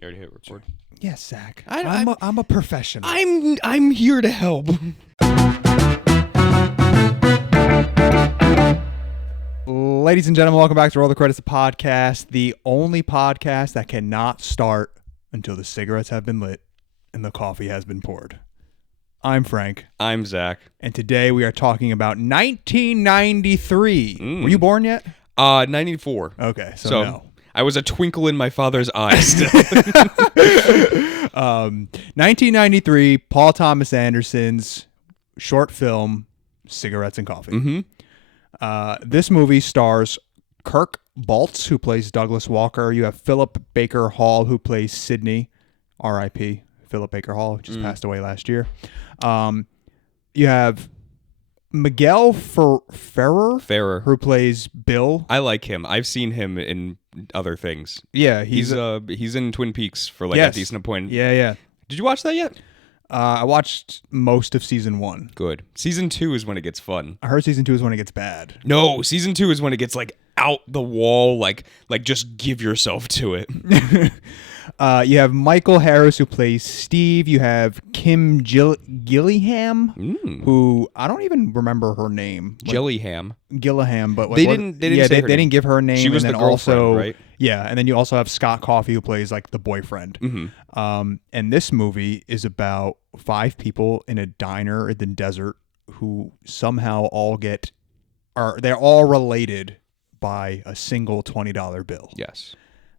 You already hit record. Yes, Zach. I'm I'm a professional. I'm here to help. Ladies and gentlemen, welcome back to Roll the Credits, the podcast, the only podcast that cannot start until the cigarettes have been lit and the coffee has been poured. I'm Frank, I'm Zach. and today we are talking about 1993. Were you born yet? 94. Okay, so no. I was a twinkle in my father's eye still. 1993, Paul Thomas Anderson's short film, Cigarettes and Coffee. Mm-hmm. This movie stars Kirk Baltz, who plays Douglas Walker. You have Philip Baker Hall, who plays Sidney, R.I.P. Philip Baker Hall, who just passed away last year. You have Miguel Ferrer, who plays Bill. I like him. I've seen him in other things. Yeah, He's in Twin Peaks for like yes. a decent point. Yeah. Did you watch that yet? I watched most of season 1. Good. Season 2 is when it gets fun. I heard season 2 is when it gets bad. No, season 2 is when it gets like out the wall, like just give yourself to it. You have Michael Harris, who plays Steve. You have Kim Gillingham, who I don't even remember her name. Gillingham. Gillingham, but They didn't didn't give her name. She was and the then girlfriend, also, right? Yeah, and then you also have Scott Coffey, who plays like the boyfriend. Mm-hmm. And this movie is about 5 people in a diner in the desert who somehow they're all related by a single $20 bill. Yes.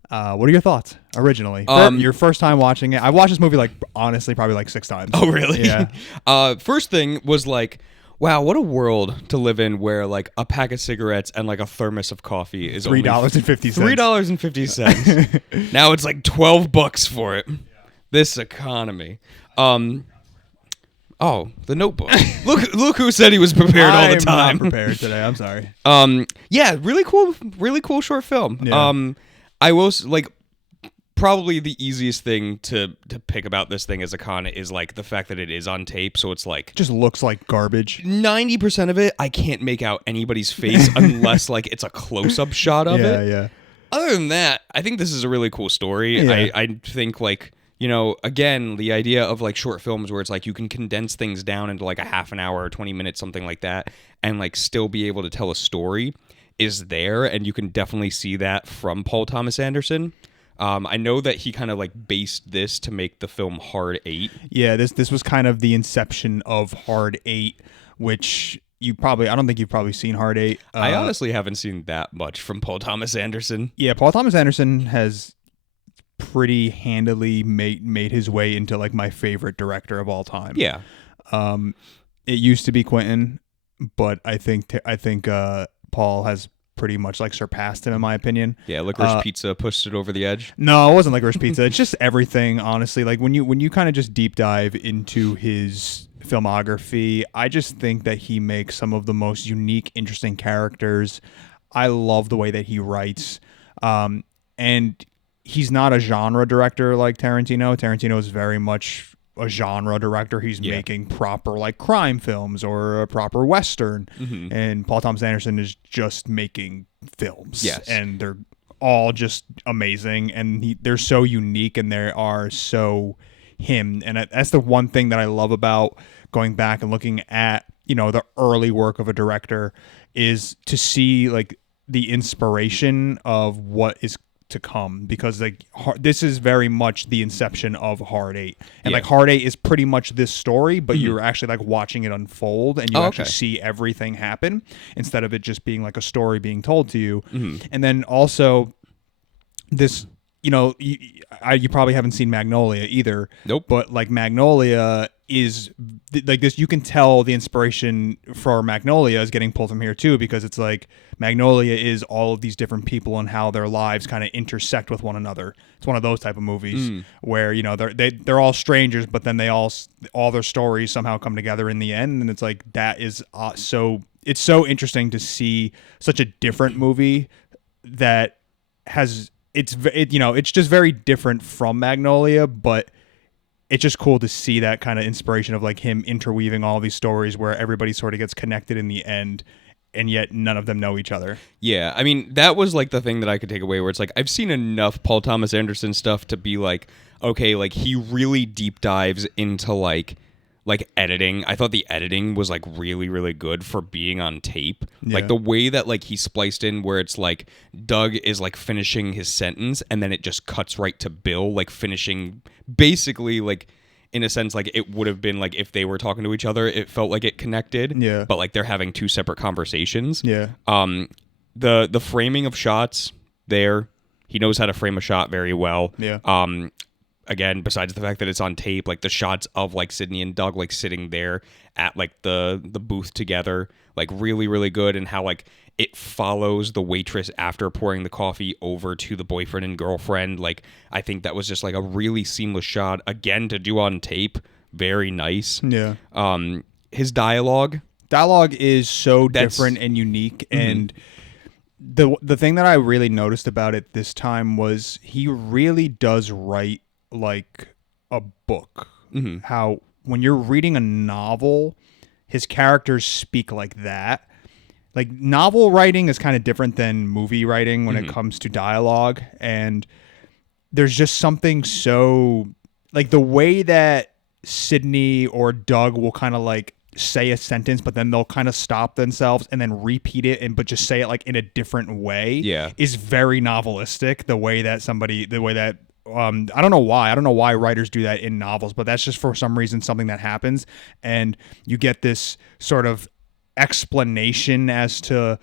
What are your thoughts originally? Your first time watching it? I watched this movie honestly probably 6 times. Oh, really? Yeah. First thing was like, wow, what a world to live in where like a pack of cigarettes and like a thermos of coffee is $3.50. $3.50. Now it's like $12 for it. This economy. Oh, The Notebook. Look who said he was prepared all the time. I'm not prepared today. I'm sorry. Yeah, really cool short film. Yeah. I will probably the easiest thing to pick about this thing as a con is like the fact that it is on tape, so it's like Just looks like garbage. 90% of it I can't make out anybody's face unless like it's a close-up shot of it. Yeah. Other than that, I think this is a really cool story. Yeah. I think like, you know, again, the idea of like short films where it's like you can condense things down into like a half an hour or 20 minutes, something like that, and like still be able to tell a story is there, and you can definitely see that from Paul Thomas Anderson. I know that he kind of like based this to make the film Hard 8. Yeah, this was kind of the inception of Hard 8, which I don't think you've probably seen Hard 8. I honestly haven't seen that much from Paul Thomas Anderson. Yeah, Paul Thomas Anderson has pretty handily made his way into like my favorite director of all time. Yeah. It used to be Quentin, but I think Paul has pretty much like surpassed him in my opinion. Yeah, Licorice Pizza pushed it over the edge. No, it wasn't Licorice Pizza. It's just everything, honestly. Like when you kind of just deep dive into his filmography, I just think that he makes some of the most unique, interesting characters. I love the way that he writes. And he's not a genre director like Tarantino. Tarantino is very much a genre director. He's making proper like crime films or a proper Western. Mm-hmm. And Paul Thomas Anderson is just making films. Yes. And they're all just amazing. And they're so unique and they are so him. And that's the one thing that I love about going back and looking at, you know, the early work of a director is to see like the inspiration of what is to come, because like this is very much the inception of Hard 8, and like Hard 8 is pretty much this story, but you're actually like watching it unfold and you actually see everything happen instead of it just being like a story being told to you. And then also this, you know, you probably haven't seen Magnolia either. Nope. But like Magnolia is like this, you can tell the inspiration for Magnolia is getting pulled from here too, because it's like Magnolia is all of these different people and how their lives kind of intersect with one another. It's one of those type of movies where, you know, they're all strangers, but then all their stories somehow come together in the end, and it's like that is it's so interesting to see such a different movie that has it's just very different from Magnolia, but it's just cool to see that kind of inspiration of like him interweaving all these stories where everybody sort of gets connected in the end. and yet none of them know each other. Yeah, I mean, that was like the thing that I could take away where it's like I've seen enough Paul Thomas Anderson stuff to be like, okay, like he really deep dives into like editing. I thought the editing was like really, really good for being on tape. Yeah. Like the way that like he spliced in where it's like Doug is like finishing his sentence and then it just cuts right to Bill like finishing basically like in a sense like it would have been like if they were talking to each other, it felt like it connected. Yeah. But like they're having two separate conversations. Yeah. The framing of shots there, he knows how to frame a shot very well. Yeah. Again, besides the fact that it's on tape, like the shots of like Sydney and Doug like sitting there at like the booth together, like really, really good, and how like it follows the waitress after pouring the coffee over to the boyfriend and girlfriend. Like I think that was just like a really seamless shot. Again, to do on tape, very nice. Yeah. His dialogue Is so different and unique, and the thing that I really noticed about it this time was he really does write like a book. How when you're reading a novel, his characters speak like that. Like novel writing is kind of different than movie writing when it comes to dialogue, and there's just something so like the way that Sydney or Doug will kind of like say a sentence, but then they'll kind of stop themselves and then repeat it, but just say it like in a different way. Yeah. Is very novelistic. The way that I don't know why writers do that in novels, but that's just for some reason something that happens, and you get this sort of explanation as to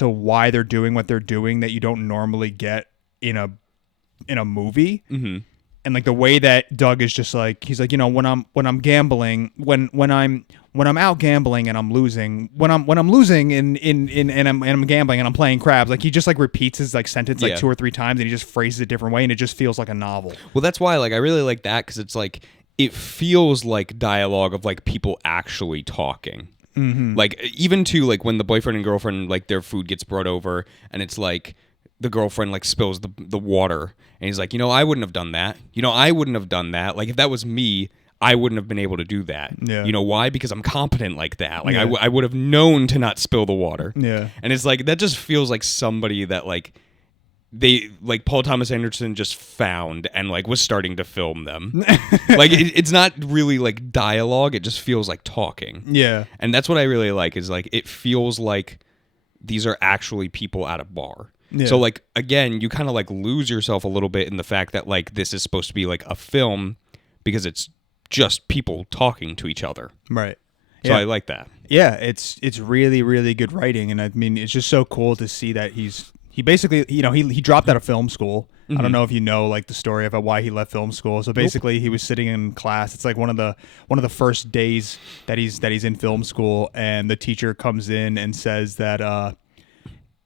why they're doing what they're doing that you don't normally get in a movie. And like the way that Doug is just like, he's like, you know, when I'm gambling, when I'm out gambling and I'm losing, when I'm losing and I'm gambling and I'm playing craps, like he just like repeats his like sentence like 2 or 3 times, and he just phrases it a different way, and it just feels like a novel. Well, that's why like I really like that, because it's like it feels like dialogue of like people actually talking. Like even to like when the boyfriend and girlfriend like their food gets brought over, and it's like the girlfriend like spills the water, and he's like, you know, I wouldn't have done that. You know, I wouldn't have done that. Like if that was me, I wouldn't have been able to do that. Yeah. You know why? Because I'm competent like that. Like Yeah. I would have known to not spill the water. Yeah. And it's like that just feels like somebody that like they like Paul Thomas Anderson just found and like was starting to film them. Like it's not really like dialogue, it just feels like talking. Yeah. And that's what I really like, is like it feels like these are actually people at a bar. Yeah. So like again, you kind of like lose yourself a little bit in the fact that like this is supposed to be like a film because it's just people talking to each other. Right. So Yeah. I like that. Yeah, it's really, really good writing, and I mean it's just so cool to see that he basically, you know, he dropped out of film school. I don't know if you know like the story about why he left film school. So basically he was sitting in class. It's like one of the first days that he's in film school, and the teacher comes in and says that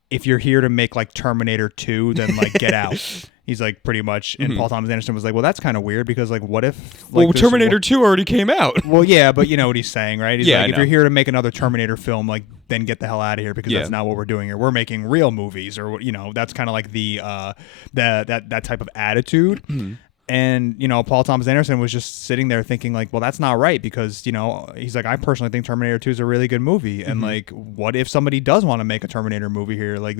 if you're here to make like Terminator 2, then like get out. He's like pretty much, and Paul Thomas Anderson was like, well, that's kind of weird, because like what if like Well, Terminator 2 already came out. Well, yeah, but you know what he's saying, right? He's Yeah, I like, if know. you're here to make another Terminator film, like then get the hell out of here, because Yeah. that's not what we're doing here. We're making real movies, or you know, that's kind of like the that type of attitude. And you know, Paul Thomas Anderson was just sitting there thinking like, well, that's not right, because you know, he's like, I personally think Terminator 2 is a really good movie, and like, what if somebody does want to make a Terminator movie here? Like,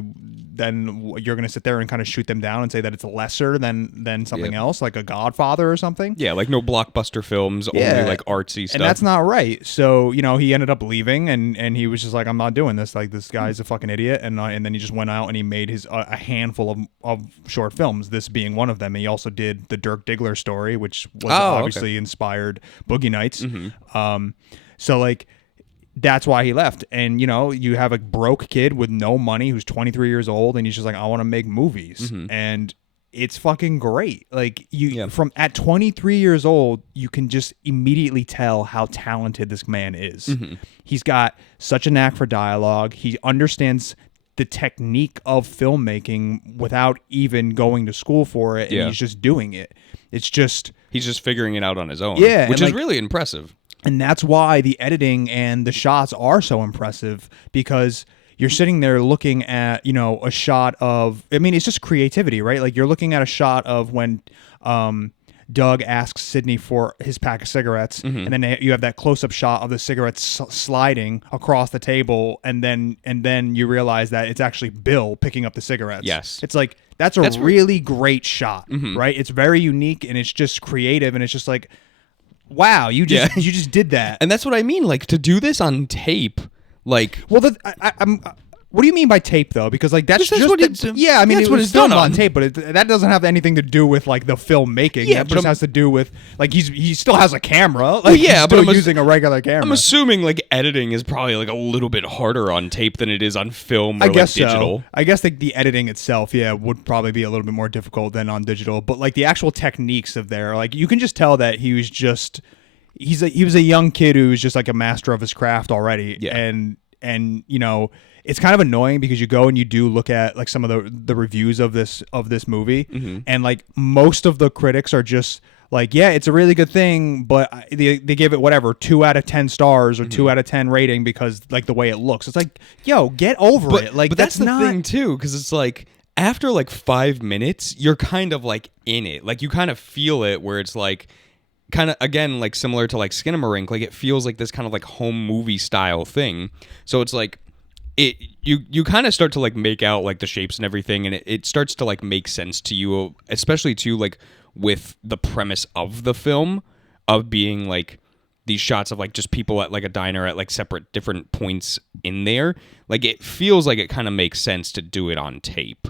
then you're gonna sit there and kind of shoot them down and say that it's lesser than something Yeah. else, like a Godfather or something. Yeah, like no blockbuster films, Yeah. only like artsy stuff. And that's not right. So, you know, he ended up leaving, and he was just like, I'm not doing this. Like, this guy's a fucking idiot. And then he just went out and he made his a handful of short films, this being one of them. And he also did the Dirk Diggler story, which was obviously inspired Boogie Nights. So, like, that's why he left. And, you know, you have a broke kid with no money who's 23 years old, and he's just like, I want to make movies. And it's fucking great. Like from at 23 years old, you can just immediately tell how talented this man is. He's got such a knack for dialogue. He understands the technique of filmmaking without even going to school for it, and he's just doing it. It's just he's just figuring it out on his own. Yeah, which and is like- really impressive. And that's why the editing and the shots are so impressive, because you're sitting there looking at, you know, a shot of, I mean, it's just creativity, right? Like you're looking at a shot of when Doug asks Sidney for his pack of cigarettes, and then you have that close-up shot of the cigarettes sliding across the table, and then you realize that it's actually Bill picking up the cigarettes. Yes. It's like that's really great shot, right? It's very unique and it's just creative, and it's just like, wow, you just did that. And that's what I mean. Like, to do this on tape, like, Well, I'm. What do you mean by tape, though? Because like that's That's just what it's- yeah. I mean, that's it what was it's done filmed on on. tape, but that doesn't have anything to do with like the filmmaking. Yeah, It but just I'm- has to do with like he still has a camera. Like yeah, he's but still I'm using a regular camera. I'm assuming like editing is probably like a little bit harder on tape than it is on film or I guess like digital. so. I guess the editing itself, would probably be a little bit more difficult than on digital. But like the actual techniques of there, like you can just tell that he was a young kid who was just like a master of his craft already. Yeah. And you know, it's kind of annoying because you go and you do look at like some of the reviews of this movie, and like most of the critics are just like, yeah, it's a really good thing, but they give it whatever 2 out of 10 stars or 2 out of 10 rating because like the way it looks. It's like, yo, get over it. Like but that's the not thing too, because it's like after like 5 minutes, you're kind of like in it. Like you kind of feel it, where it's like kind of again like similar to like Skinamarink. Like it feels like this kind of like home movie style thing. So it's like you kind of start to like make out like the shapes and everything, and it starts to like make sense to you, especially too like with the premise of the film of being like these shots of like just people at like a diner at like separate different points in there. Like it feels like it kind of makes sense to do it on tape.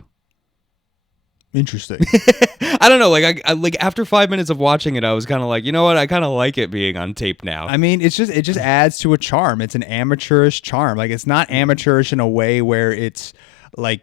interesting. I don't know, like I like after 5 minutes of watching it, I was kind of like, you know what, I kind of like it being on tape now. I mean, it just adds to a charm. It's an amateurish charm. Like it's not amateurish in a way where it's like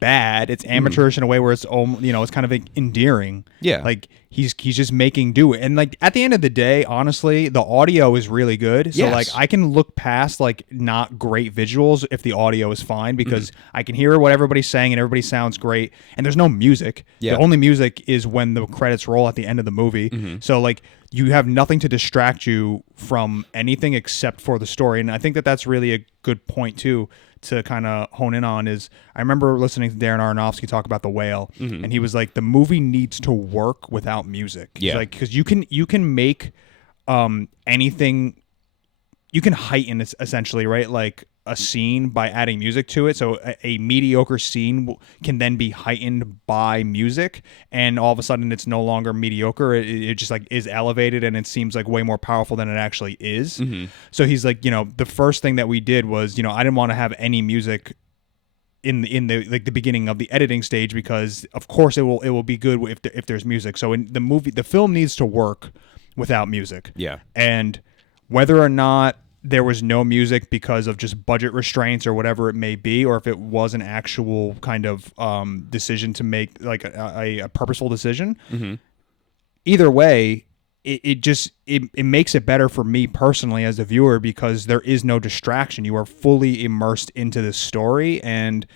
bad. It's amateurish in a way where it's it's kind of like endearing. Yeah. Like he's just making do it. And like at the end of the day, honestly, the audio is really good. So Yes. like I can look past like not great visuals if the audio is fine, because I can hear what everybody's saying and everybody sounds great, and there's no music. Yeah. The only music is when the credits roll at the end of the movie. So like you have nothing to distract you from anything except for the story. And I think that that's really a good point too to kind of hone in on. Is I remember listening to Darren Aronofsky talk about The Whale, and he was like, the movie needs to work without music. He's Yeah. like, because you can make anything, you can heighten it essentially, right? Like a scene by adding music to it. So a mediocre scene can then be heightened by music, and all of a sudden it's no longer mediocre. It just like is elevated, and it seems like way more powerful than it actually is. So he's like, the first thing that we did was, I didn't want to have any music in the like the beginning of the editing stage, because of course it will be good if there's music. So in the film needs to work without music. Yeah. And whether or not there was no music because of just budget restraints or whatever it may be, or if it was an actual kind of decision to make, like a purposeful decision, either way, it makes it better for me personally as a viewer, because there is no distraction. You are fully immersed into this story, and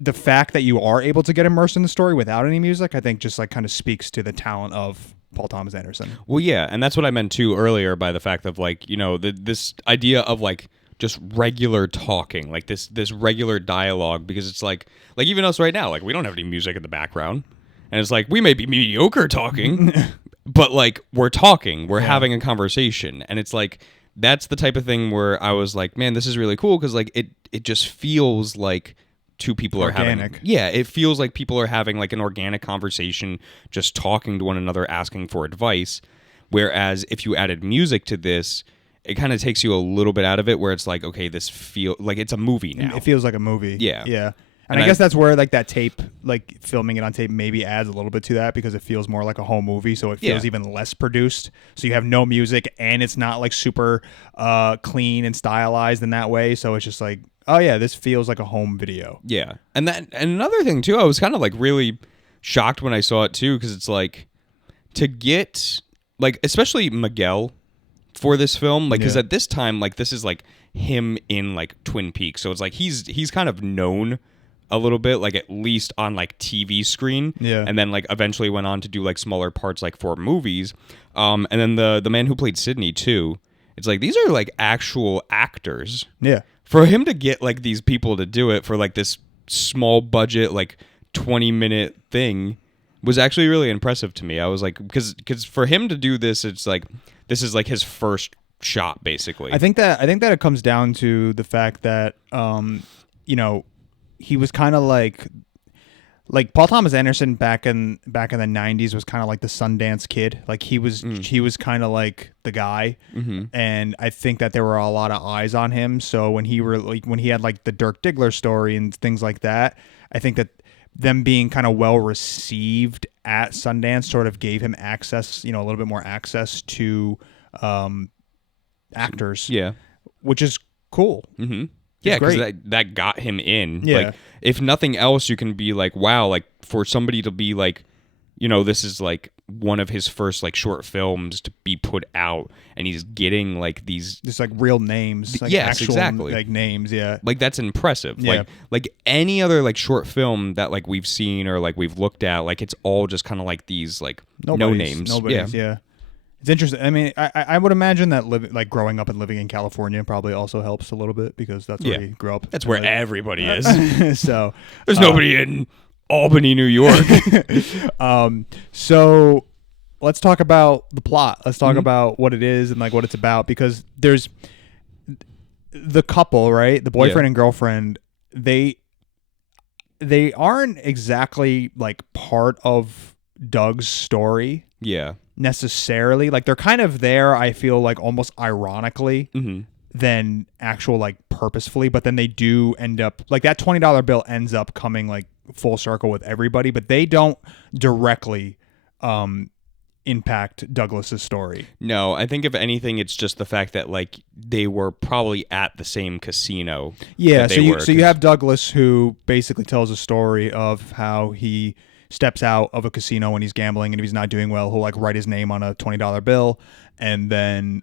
the fact that you are able to get immersed in the story without any music, I think just like kind of speaks to the talent of Paul Thomas Anderson. Well, yeah, and that's what I meant too earlier by the fact of like, this idea of like just regular talking, like this regular dialogue, because it's like even us right now, like we don't have any music in the background, and it's like we may be mediocre talking, but like we're talking, we're having a conversation, and it's like that's the type of thing where I was like, man, this is really cool, because like it just feels like two people Organic. are having it feels like people are having like an organic conversation, just talking to one another, asking for advice. Whereas if you added music to this, it kind of takes you a little bit out of it, where it's like, okay, this feel like it's a movie now. It feels like a movie. Yeah. And I guess that's where like that tape, like filming it on tape, maybe adds a little bit to that, because it feels more like a home movie, so it feels even less produced. So you have no music, and it's not like super clean and stylized in that way. So it's just like, oh yeah, this feels like a home video. Yeah. And another thing too, I was kind of like really shocked when I saw it too, because it's like to get like, especially Miguel for this film, like, because at this time, like, this is like him in like Twin Peaks, so it's like he's kind of known a little bit, like at least on like TV screen, and then like eventually went on to do like smaller parts like for movies, and then the man who played Sidney too, it's like these are like actual actors. For him to get like these people to do it for like this small budget like 20-minute thing, was actually really impressive to me. I was like, because for him to do this, it's like this is like his first shot, basically. I think that it comes down to the fact that you know, he was kind of like Paul Thomas Anderson back in the 90s was kind of like the Sundance Kid. Like he was kind of like the guy. And I think that there were a lot of eyes on him. So when he had like the Dirk Diggler story and things like that, I think that them being kind of well received at Sundance sort of gave him access, a little bit more access to actors. Yeah. Which is cool. Yeah, because that got him in. Yeah. Like, if nothing else, you can be like, wow, like for somebody to be like, this is like one of his first like short films to be put out, and he's getting like these just like real names. Like yes, actual, exactly. Like names, yeah. Like that's impressive. Yeah. Like any other like short film that like we've seen or like we've looked at, like it's all just kind of like these like no names. Nobody's, yeah. It's interesting. I mean, I would imagine that growing up and living in California probably also helps a little bit because that's where he grew up. That's where everybody is. So there's nobody in Albany, New York. So let's talk about the plot. Let's talk about what it is and like what it's about, because there's the couple, right? The boyfriend and girlfriend. They aren't exactly like part of Doug's story. Yeah. Necessarily, like they're kind of there, I feel like almost ironically than actual like purposefully, but then they do end up like that $20 bill ends up coming like full circle with everybody, but they don't directly impact Douglas's story. No, I think if anything, it's just the fact that like they were probably at the same casino. Yeah, so you have Douglas, who basically tells a story of how he steps out of a casino when he's gambling, and if he's not doing well, he'll like write his name on a $20 bill and then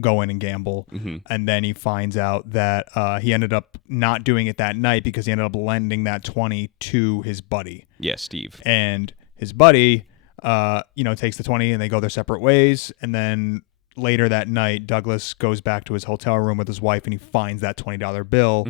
go in and gamble. And then he finds out that he ended up not doing it that night because he ended up lending that 20 to his buddy. Yeah, Steve. And his buddy, takes the 20 and they go their separate ways. And then later that night, Douglas goes back to his hotel room with his wife, and he finds that $20 bill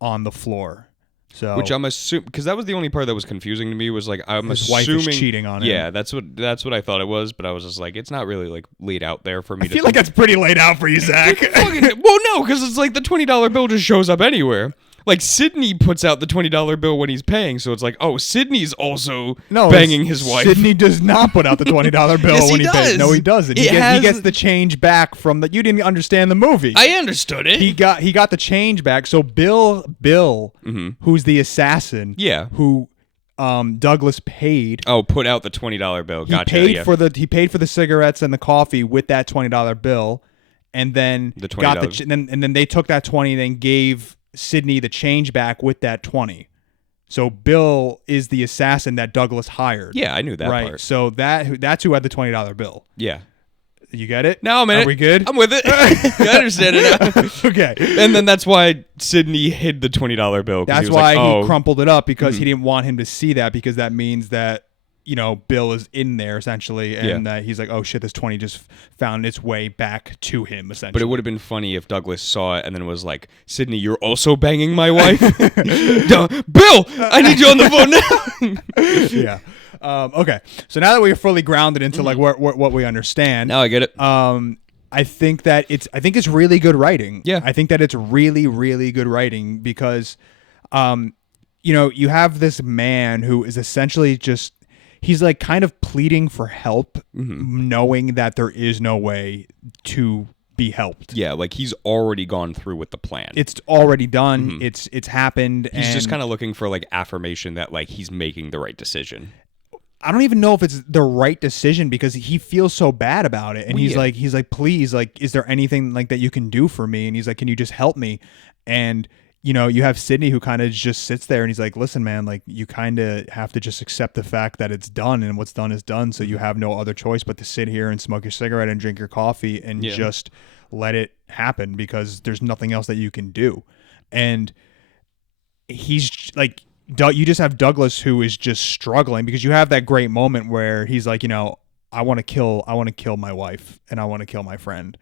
on the floor. So, which I'm assuming, because that was the only part that was confusing to me, was like his wife is cheating on him. Yeah, that's what I thought it was, but I was just like, it's not really like laid out there for me. I feel like that's pretty laid out for you, Zach. Well, no, because it's like the $20 bill just shows up anywhere. Like Sidney puts out the $20 bill when he's paying, so it's like, oh, Sidney's also banging his wife. Sidney does not put out the $20 bill yes, when he pays. No, he doesn't. He gets the change back from the. You didn't understand the movie. I understood it. He got the change back. So Bill, who's the assassin, who Douglas paid. Oh, put out the $20 bill. Gotcha. He paid for the cigarettes and the coffee with that $20 bill, and then the $20. And then they took that 20 and then gave Sidney the change back with that 20. So Bill is the assassin that Douglas hired. Yeah, I knew that part. So that's who had the $20 bill. Yeah. You get it? Now I'm in Are it. we good? I'm with it. I understand it now. Okay. And then that's why Sidney hid the $20 bill. That's why he crumpled it up, because he didn't want him to see that, because that means that Bill is in there essentially, and he's like, oh shit, this 20 just found its way back to him essentially. But it would have been funny if Douglas saw it and then was like, Sidney, you're also banging my wife? Bill, I need you on the phone now. Yeah. Okay. So now that we're fully grounded into like what we understand. Now I get it. I think that it's really good writing. Yeah. I think that it's really, really good writing because, you have this man who is essentially just, he's like kind of pleading for help, knowing that there is no way to be helped. Yeah, like he's already gone through with the plan. It's already done. It's happened. He's just kind of looking for like affirmation that like he's making the right decision. I don't even know if it's the right decision, because he feels so bad about it. And he's like, please, like, is there anything like that you can do for me? And he's like, can you just help me? And you have Sidney, who kind of just sits there and he's like, listen, man, like you kind of have to just accept the fact that it's done, and what's done is done. So you have no other choice but to sit here and smoke your cigarette and drink your coffee and just let it happen, because there's nothing else that you can do. And he's like, you just have Douglas, who is just struggling, because you have that great moment where he's like, I want to kill my wife and I want to kill my friend.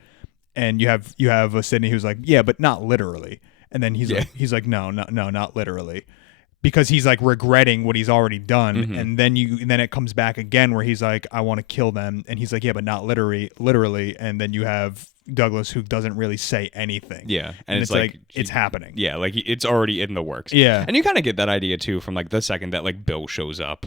And you have a Sidney who's like, yeah, but not literally. And then he's like, no, not literally, because he's like regretting what he's already done, and then it comes back again where he's like, I want to kill them, and he's like, yeah, but not literally, and then you have Douglas who doesn't really say anything. Yeah, and it's like it's happening. Yeah, like it's already in the works. Yeah, and you kind of get that idea too from like the second that like Bill shows up.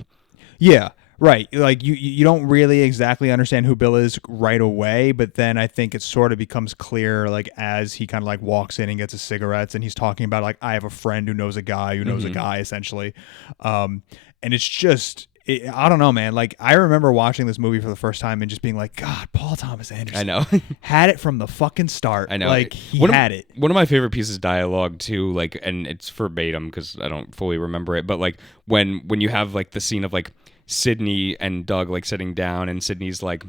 Yeah. Right. Like you don't really exactly understand who Bill is right away, but then I think it sort of becomes clear like as he kind of like walks in and gets his cigarettes and he's talking about like, I have a friend who knows a guy who knows a guy essentially. And it's just, I don't know, man. Like I remember watching this movie for the first time and just being like, God, Paul Thomas Anderson. I know. had it from the fucking start. I know. Like he had it. One of my favorite pieces of dialogue too, like, and it's verbatim because I don't fully remember it, but like when you have like the scene of like Sidney and Doug like sitting down and Sidney's like,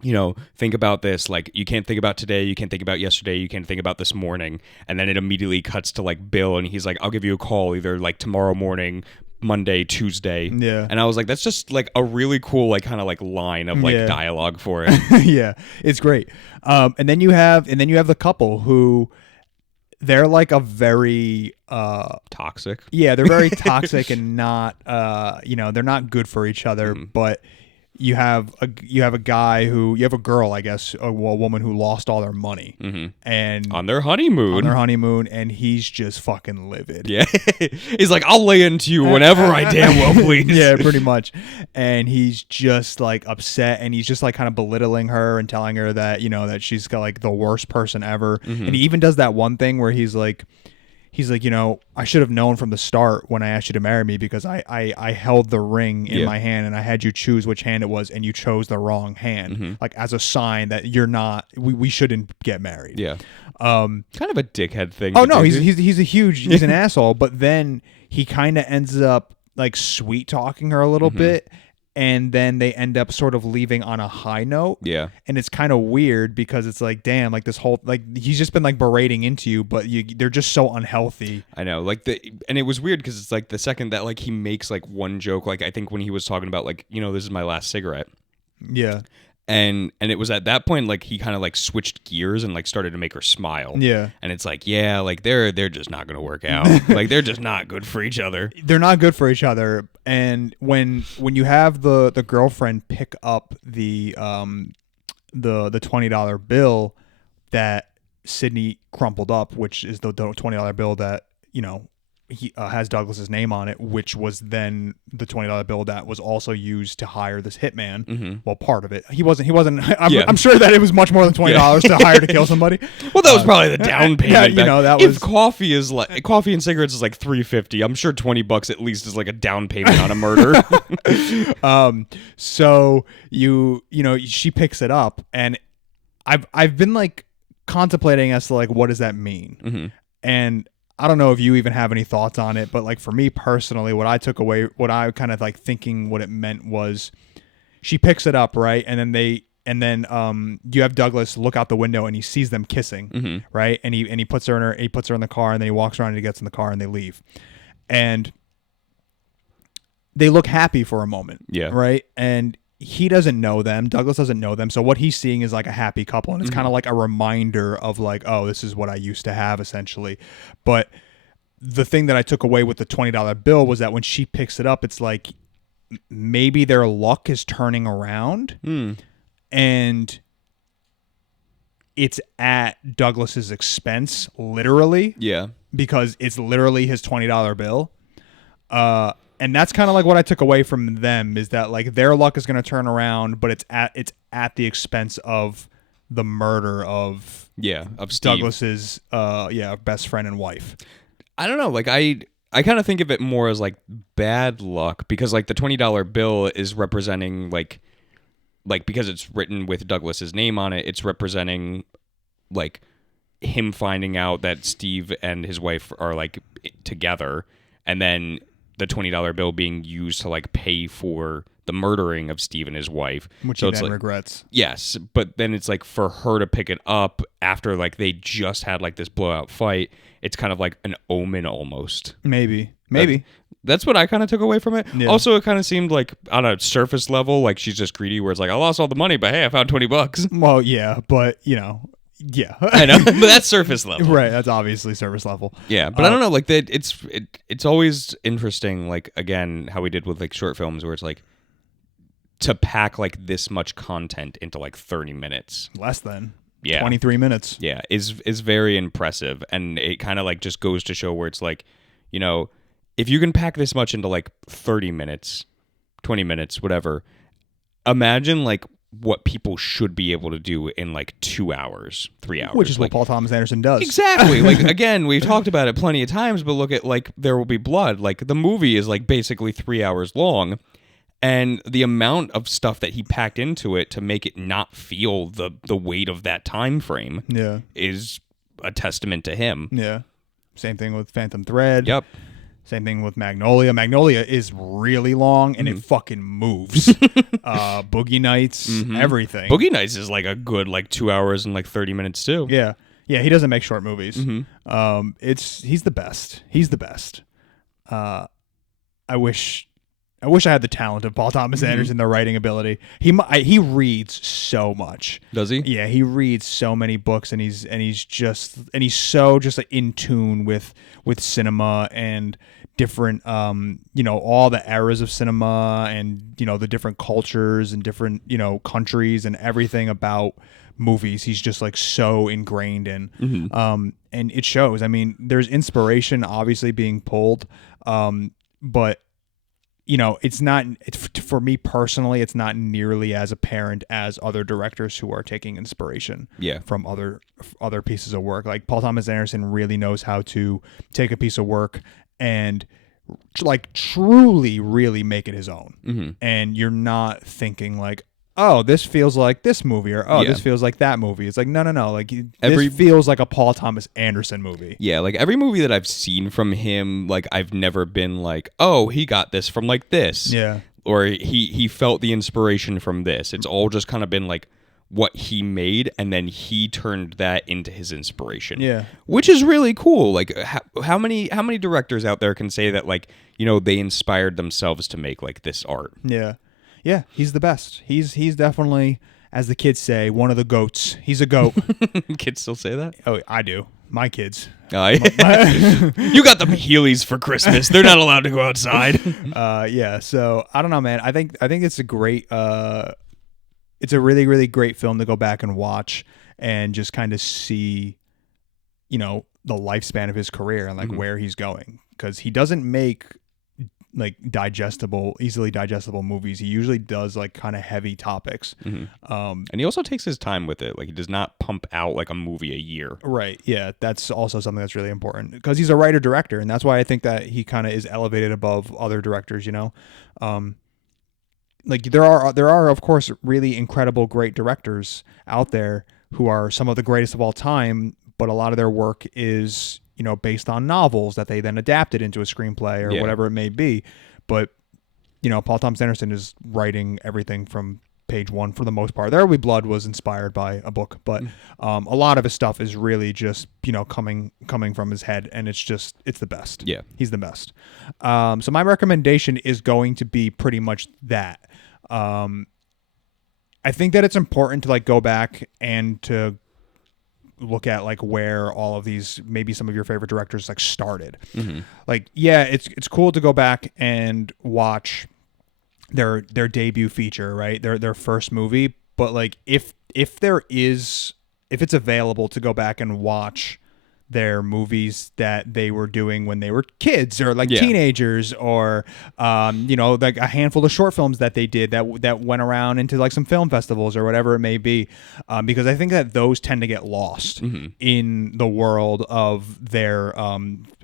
you know, think about this, like you can't think about today, you can't think about yesterday, you can't think about this morning, and then it immediately cuts to like Bill and he's like, I'll give you a call either like tomorrow morning, Monday, Tuesday. Yeah. And I was like, that's just like a really cool like kind of like line of like dialogue for it. Yeah, it's great. And then you have the couple who they're like a very toxic. Yeah, they're very toxic and not they're not good for each other, but you have a girl, I guess, a woman who lost all their money and on their honeymoon, and he's just fucking livid. Yeah. He's like, I'll lay into you whenever I damn well please. Yeah, pretty much. And he's just like upset and he's just like kind of belittling her and telling her that, you know, that she's got like the worst person ever. And he even does that one thing where he's like, you know, I should have known from the start when I asked you to marry me because I held the ring in my hand and I had you choose which hand it was and you chose the wrong hand, like as a sign that you're not, we shouldn't get married. Yeah. Kind of a dickhead thing. Oh no, he's an asshole, but then he kind of ends up like sweet talking her a little bit. And then they end up sort of leaving on a high note. Yeah. And it's kind of weird because it's like, damn, like this whole, like he's just been like berating into you, but they're just so unhealthy. I know. Like and it was weird because it's like the second that like he makes like one joke, like I think when he was talking about like, you know, this is my last cigarette. Yeah. And it was at that point like he kind of like switched gears and like started to make her smile. Yeah. And it's like, yeah, like they're just not going to work out. Like they're just not good for each other. They're not good for each other. And when you have the girlfriend pick up the $20 bill that Sidney crumpled up, which is the $20 bill that, you know, he has Douglas's name on it, which was then the $20 bill that was also used to hire this hitman. Well, part of it. He wasn't. I'm sure that it was much more than $20 to hire to kill somebody. Well, that was probably the down payment. Yeah, you know, that was. If coffee and cigarettes is like $3.50, I'm sure $20 at least is like a down payment on a murder. So you know, she picks it up, and I've been like contemplating as to like what does that mean, and I don't know if you even have any thoughts on it, but like for me personally, what I took away, what I kind of like thinking what it meant was she picks it up, right? And then you have Douglas look out the window and he sees them kissing, right? And he puts her in the car and then he walks around and he gets in the car and they leave. And they look happy for a moment. Yeah. Right? And he doesn't know them. Douglas doesn't know them. So what he's seeing is like a happy couple. And it's kind of like a reminder of like, oh, this is what I used to have essentially. But the thing that I took away with the $20 bill was that when she picks it up, it's like maybe their luck is turning around and it's at Douglas's expense, literally. Yeah. Because it's literally his $20 bill. And that's kind of like what I took away from them is that like their luck is going to turn around, but it's at the expense of the murder of Steve. Douglas's best friend and wife. I don't know, like I kind of think of it more as like bad luck because like the $20 bill is representing like because it's written with Douglas's name on it, it's representing like him finding out that Steve and his wife are like together, and then the $20 bill being used to like pay for the murdering of Steve and his wife, which so he then like, regrets. Yes, but then it's like for her to pick it up after like they just had like this blowout fight. It's kind of like an omen almost. Maybe. That's what I kind of took away from it. Yeah. Also, it kind of seemed like on a surface level, like she's just greedy. Where it's like I lost all the money, but hey, I found $20. Well, yeah, but you know. Yeah. I know, but that's surface level. Right, that's obviously service level. Yeah, but I don't know. Like that, it's always interesting. Like again, how we did with like short films, where it's like to pack like this much content into like 30 minutes. Less than. Yeah. 23 minutes. Yeah, is very impressive, and it kind of like just goes to show where it's like, you know, if you can pack this much into like 30 minutes, 20 minutes, whatever, imagine like what people should be able to do in like 2 hours, 3 hours. Which is like, what Paul Thomas Anderson does. Exactly. Like, again, we've talked about it plenty of times, but look at like There Will Be Blood. Like the movie is like basically 3 hours long, and the amount of stuff that he packed into it to make it not feel the weight of that time frame Yeah. is a testament to him. Yeah. Same thing with Phantom Thread. Yep. Same thing with Magnolia. Magnolia is really long and it fucking moves. Boogie Nights, everything. Boogie Nights is like a good like 2 hours and like 30 minutes too. Yeah. Yeah, he doesn't make short movies. He's the best. He's the best. I wish I had the talent of Paul Thomas Anderson, the writing ability. He reads so much. Does he? Yeah, he reads so many books, and he's so just like in tune with cinema and different all the eras of cinema and the different cultures and different countries and everything about movies. He's just like so ingrained in, and it shows. I mean, there's inspiration obviously being pulled, but for me personally, it's not nearly as apparent as other directors who are taking inspiration from other pieces of work. Like Paul Thomas Anderson really knows how to take a piece of work and like truly really make it his own. And you're not thinking like, oh, this feels like this movie, or this feels like that movie. It's like, no. Like this feels like a Paul Thomas Anderson movie. Yeah, like every movie that I've seen from him, like I've never been like, oh, he got this from like this. Yeah. Or he felt the inspiration from this. It's all just kind of been like what he made, and then he turned that into his inspiration. Yeah. Which is really cool. Like how many directors out there can say that like, they inspired themselves to make like this art? Yeah. Yeah, he's the best. He's definitely, as the kids say, one of the goats. He's a goat. Kids still say that? Oh, I do. My kids. You got them Heelys for Christmas. They're not allowed to go outside. Yeah. So I don't know, man. I think it's a great. It's a really, really great film to go back and watch and just kind of see, the lifespan of his career and like where he's going, because he doesn't make like easily digestible movies. He usually does like kind of heavy topics. And he also takes his time with it. Like he does not pump out like a movie a year. Right. Yeah. That's also something that's really important, because he's a writer director. And that's why I think that he kind of is elevated above other directors, like there are of course really incredible, great directors out there who are some of the greatest of all time, but a lot of their work is based on novels that they then adapted into a screenplay or whatever it may be. But, Paul Thomas Anderson is writing everything from page one for the most part. There Will Be Blood was inspired by a book, but a lot of his stuff is really just, coming from his head, and it's the best. Yeah. He's the best. So my recommendation is going to be pretty much that. I think that it's important to like go back and to look at like where all of these, maybe some of your favorite directors like started. Like, yeah, it's cool to go back and watch their debut feature, right? Their first movie. But like if it's available to go back and watch their movies that they were doing when they were kids or like teenagers, or like a handful of short films that they did that went around into like some film festivals or whatever it may be, because I think that those tend to get lost in the world of their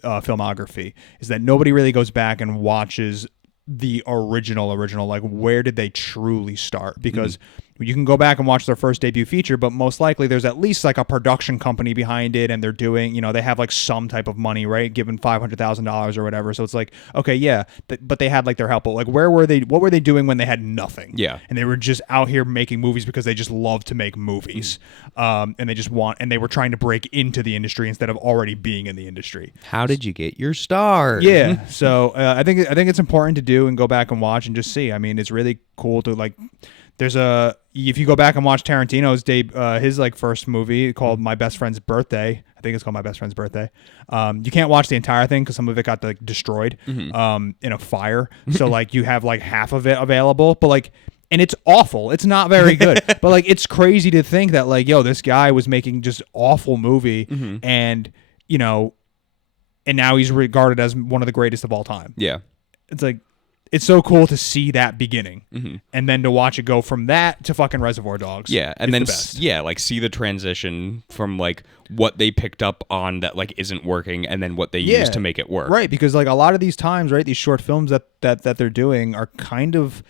filmography, is that nobody really goes back and watches the original, like where did they truly start? Because you can go back and watch their first debut feature, but most likely there's at least like a production company behind it, and they're doing, they have like some type of money, right? Given $500,000 or whatever. So it's like, okay, yeah, but they had like their help. But like, what were they doing when they had nothing? Yeah. And they were just out here making movies because they just love to make movies. And they were trying to break into the industry instead of already being in the industry. How did you get your start? Yeah. So I think it's important to do and go back and watch and just see. I mean, it's really cool to like, There's if you go back and watch Tarantino's his like first movie called My Best Friend's Birthday. I think it's called My Best Friend's Birthday. You can't watch the entire thing because some of it got like destroyed in a fire. So like you have like half of it available, but like, and it's awful. It's not very good. But like, it's crazy to think that like, yo, this guy was making just awful movie, and you know, and now he's regarded as one of the greatest of all time. Yeah. It's like, it's so cool to see that beginning, and then to watch it go from that to fucking Reservoir Dogs. Yeah, and then the like see the transition from like what they picked up on that like isn't working, and then what they use to make it work. Right, because like a lot of these times, right, these short films that they're doing are kind of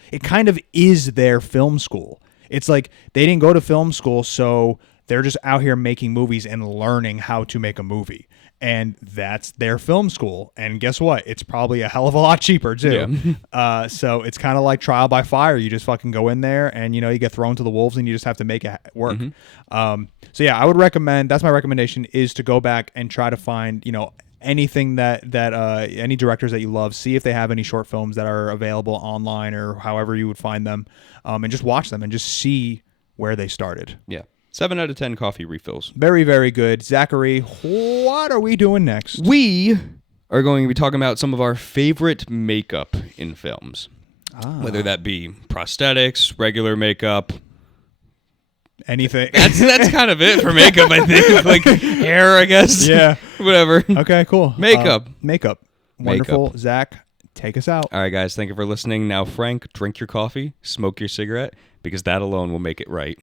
is their film school. It's like they didn't go to film school, so they're just out here making movies and learning how to make a movie. And that's their film school. And guess what? It's probably a hell of a lot cheaper too. Yeah. So it's kind of like trial by fire. You just fucking go in there and, you know, you get thrown to the wolves and you just have to make it work. So yeah, I would recommend, that's my recommendation, is to go back and try to find, you know, anything that any directors that you love, see if they have any short films that are available online or however you would find them, and just watch them and just see where they started. Yeah. 7 out of 10 coffee refills. Very, very good. Zachary, what are we doing next? We are going to be talking about some of our favorite makeup in films. Whether that be prosthetics, regular makeup. Anything. That's kind of it for makeup, I think. Like hair, I guess. Yeah. Whatever. Okay, cool. Makeup. Wonderful. Zach, take us out. All right, guys. Thank you for listening. Now, Frank, drink your coffee, smoke your cigarette, because that alone will make it right.